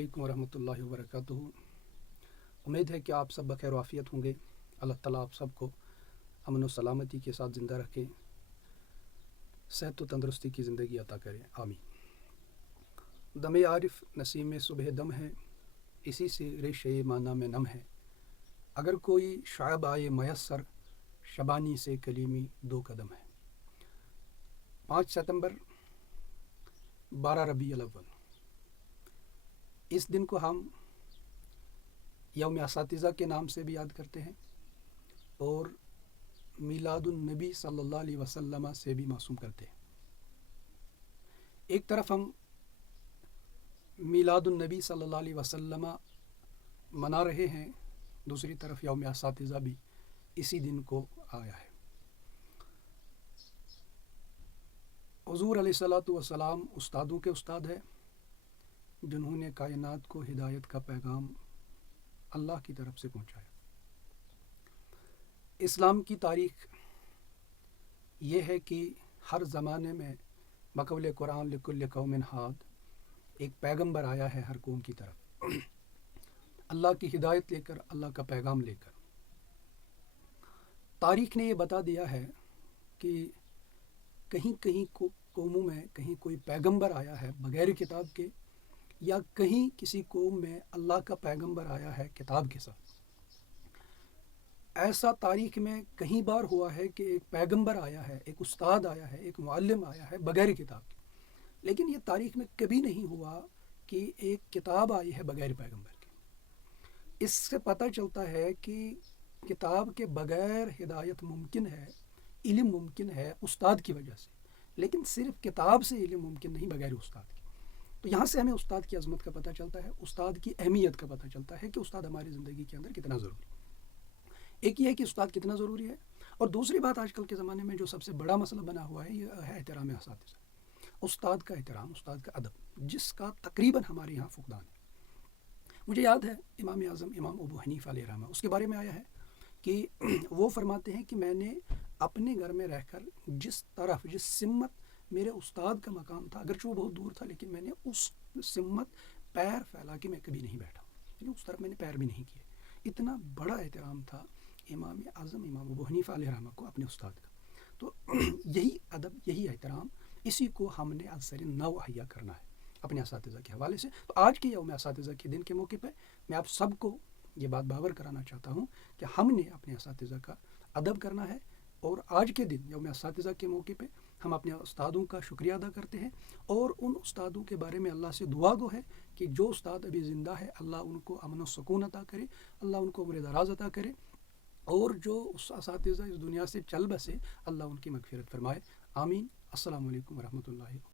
علیکم ورحمۃ اللہ وبرکاتہ۔ امید ہے کہ آپ سب بخیر و عافیت ہوں گے۔ اللہ تعالیٰ آپ سب کو امن و سلامتی کے ساتھ زندہ رکھیں، صحت و تندرستی کی زندگی عطا کریں، آمین۔ دم عارف نسیم صبح دم ہے، اسی سے ریشے معنی میں نم ہے۔ اگر کوئی شعب آئے میسر، شبانی سے کلیمی دو قدم ہے۔ 5 ستمبر 12 ربیع الاول، اس دن کو ہم یوم اساتذہ کے نام سے بھی یاد کرتے ہیں اور میلاد النبی صلی اللہ علیہ وسلم سے بھی موسوم کرتے ہیں۔ ایک طرف ہم میلاد النبی صلی اللہ علیہ وسلم منا رہے ہیں، دوسری طرف یوم اساتذہ بھی اسی دن کو آیا ہے۔ حضور علیہ الصلوۃ والسلام استادوں کے استاد ہیں، جنہوں نے کائنات کو ہدایت کا پیغام اللہ کی طرف سے پہنچایا۔ اسلام کی تاریخ یہ ہے کہ ہر زمانے میں بقول قرآن لکل قوم ہاد ایک پیغمبر آیا ہے ہر قوم کی طرف، اللہ کی ہدایت لے کر، اللہ کا پیغام لے کر۔ تاریخ نے یہ بتا دیا ہے کہ کہیں قوموں میں کہیں کوئی پیغمبر آیا ہے بغیر کتاب کے، یا کہیں کسی قوم میں اللہ کا پیغمبر آیا ہے کتاب کے ساتھ۔ ایسا تاریخ میں کہیں بار ہوا ہے کہ ایک پیغمبر آیا ہے، ایک استاد آیا ہے، ایک معلم آیا ہے بغیر کتاب کے، لیکن یہ تاریخ میں کبھی نہیں ہوا کہ ایک کتاب آئی ہے بغیر پیغمبر کے۔ اس سے پتہ چلتا ہے کہ کتاب کے بغیر ہدایت ممکن ہے، علم ممکن ہے استاد کی وجہ سے، لیکن صرف کتاب سے علم ممکن نہیں بغیر استاد کے۔ تو یہاں سے ہمیں استاد کی عظمت کا پتہ چلتا ہے، استاد کی اہمیت کا پتہ چلتا ہے کہ استاد ہماری زندگی کے اندر کتنا ضروری ہے۔ ایک یہ ہے کہ استاد کتنا ضروری ہے، اور دوسری بات آج کل کے زمانے میں جو سب سے بڑا مسئلہ بنا ہوا ہے یہ ہے احترام اساتذہ، استاد کا احترام، استاد کا ادب، جس کا تقریباً ہمارے یہاں فقدان ہے۔ مجھے یاد ہے امام اعظم امام ابو حنیفہ علیہ رحمہ، اس کے بارے میں آیا ہے کہ وہ فرماتے ہیں کہ میں نے اپنے گھر میں رہ کر جس سمت میرے استاد کا مقام تھا، اگرچہ وہ بہت دور تھا، لیکن میں نے اس سمت پیر پھیلا کے میں کبھی نہیں بیٹھا، یعنی اس طرف میں نے پیر بھی نہیں کیے۔ اتنا بڑا احترام تھا امام اعظم امام ابو حنیفہ علیہ رحمہ کو اپنے استاد کا۔ تو یہی ادب، یہی احترام، اسی کو ہم نے از سر نو احیا کرنا ہے اپنے اساتذہ کے حوالے سے۔ تو آج کے یوم اساتذہ کے دن کے موقع پہ میں آپ سب کو یہ بات باور کرانا چاہتا ہوں کہ ہم نے اپنے اساتذہ کا ادب کرنا ہے، اور آج کے دن یوم اساتذہ کے موقع پہ ہم اپنے استادوں کا شکریہ ادا کرتے ہیں، اور ان استادوں کے بارے میں اللہ سے دعا گو ہے کہ جو استاد ابھی زندہ ہے اللہ ان کو امن و سکون عطا کرے، اللہ ان کو عمر دراز عطا کرے، اور جو اساتذہ اس دنیا سے چل بسے اللہ ان کی مغفرت فرمائے، آمین۔ السلام علیکم ورحمۃ اللہ۔